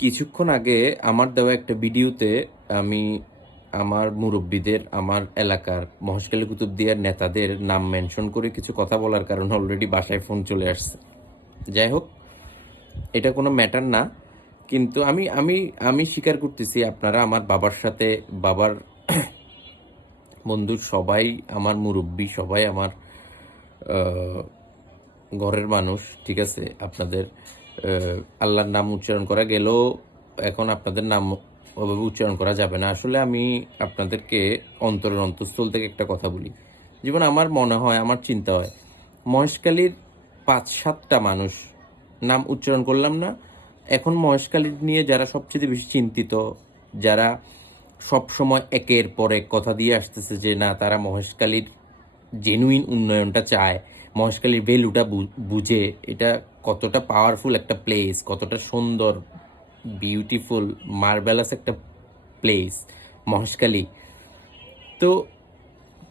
কিছুক্ষণ আগে আমার দেওয়া একটা ভিডিওতে আমি আমার মুরব্বীদের, আমার এলাকার মহেশখালী কুতুবদিয়ার নেতাদের নাম মেনশন করে কিছু কথা বলার কারণে অলরেডি বাসায় ফোন চলে আসছে। যাই হোক, এটা কোনো ম্যাটার না। কিন্তু আমি আমি আমি স্বীকার করতেছি, আপনারা আমার বাবার সাথে, বাবার বন্ধুর সবাই আমার মুরব্বী, সবাই আমার আহ, ঘরের মানুষ। ঠিক আছে, আপনাদের আল্লাহর নাম উচ্চারণ করা গেলেও এখন আপনাদের নাম ওভাবে উচ্চারণ করা যাবে না। আসলে আমি আপনাদেরকে অন্তরের অন্তঃস্থল থেকে একটা কথা বলি। জীবন আমার মনে হয়, আমার চিন্তা হয়, মহেশখালীর 5-7টা মানুষ নাম উচ্চারণ করলাম না, এখন মহেশখালী নিয়ে যারা সবচেয়ে বেশি চিন্তিত, যারা সব সময় একের পর এক কথা দিয়ে আসতেছে যে না, তারা মহেশখালীর জেনুইন উন্নয়নটা চায়, মহেশখালীর ভ্যালুটা বুঝে, এটা কতটা পাওয়ারফুল একটা প্লেস, কতটা সুন্দর, বিউটিফুল, মার্বেলাস একটা প্লেস মহেশখালী। তো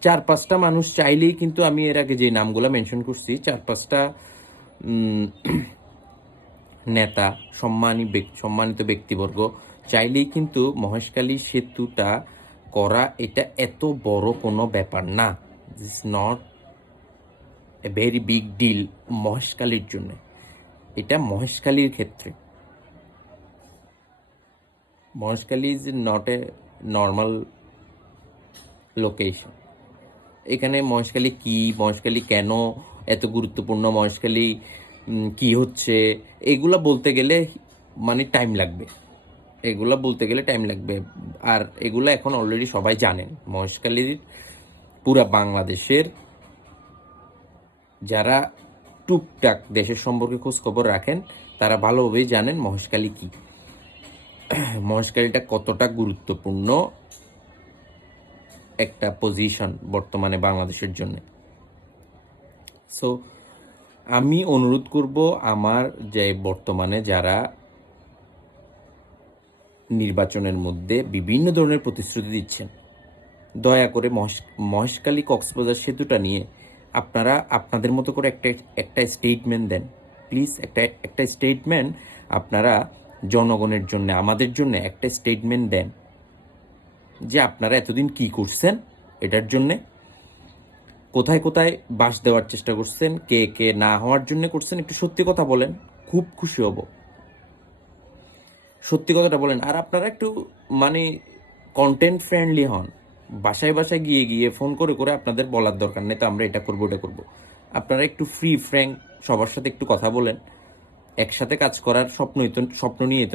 4-5টা মানুষ চাইলেই কিন্তু, আমি এর আগে যে নামগুলো মেনশন করছি, 4-5টা নেতা, সম্মানিত ব্যক্তিবর্গ চাইলেই কিন্তু মহেশখালী সেতুটা করা, এটা এত বড় কোনো ব্যাপার না। It's not a very big deal মহেশখালীর জন্য। এটা মহেশখালীর ক্ষেত্রে, Maheshkhali is not a normal location. এখানে মহেশখালী কি, মহেশখালী কেন এত গুরুত্বপূর্ণ, মহেশখালী কি হচ্ছে, এগুলা বলতে গেলে মানে টাইম লাগবে, এগুলা বলতে গেলে টাইম লাগবে। আর এগুলা এখন অলরেডি সবাই জানেন। মহেশখালীর পুরা বাংলাদেশের যারা টুকটাক দেশের সম্পর্কে খোঁজ খবর রাখেন, তারা ভালোভাবেই জানেন মহেশখালী কি, মহেশখালীটা কতটা গুরুত্বপূর্ণ একটা পজিশন বর্তমানে বাংলাদেশের জন্য। সো আমি অনুরোধ করব, আমার যে বর্তমানে যারা নির্বাচনের মধ্যে বিভিন্ন ধরনের প্রতিশ্রুতি দিচ্ছেন, দয়া করে মহেশখালী কক্সবাজার সেতুটা নিয়ে আপনারা আপনাদের মতো করে একটা একটা স্টেটমেন্ট দেন প্লিজ। একটা স্টেটমেন্ট আপনারা জনগণের জন্য, আমাদের জন্য একটা স্টেটমেন্ট দেন যে আপনারা এতদিন কি করছেন এটার জন্যে, কোথায় কোথায় বাস দেওয়ার চেষ্টা করছেন, কে কে না হওয়ার জন্য করছেন। একটু সত্যি কথা বলেন, খুব খুশি হব। সত্যি কথাটা বলেন। আর আপনারা একটু মানে কন্টেন্ট ফ্রেন্ডলি হন। বাসায় বাসায় গিয়ে গিয়ে ফোন করে করে আপনাদের বলার দরকার নেই তো আমরা এটা করবো ওটা করবো। আপনারা একটু ফ্রি ফ্র্যাঙ্ক সবার সাথে একটু কথা বলেন। একসাথে কাজ করার স্বপ্ন নিয়ে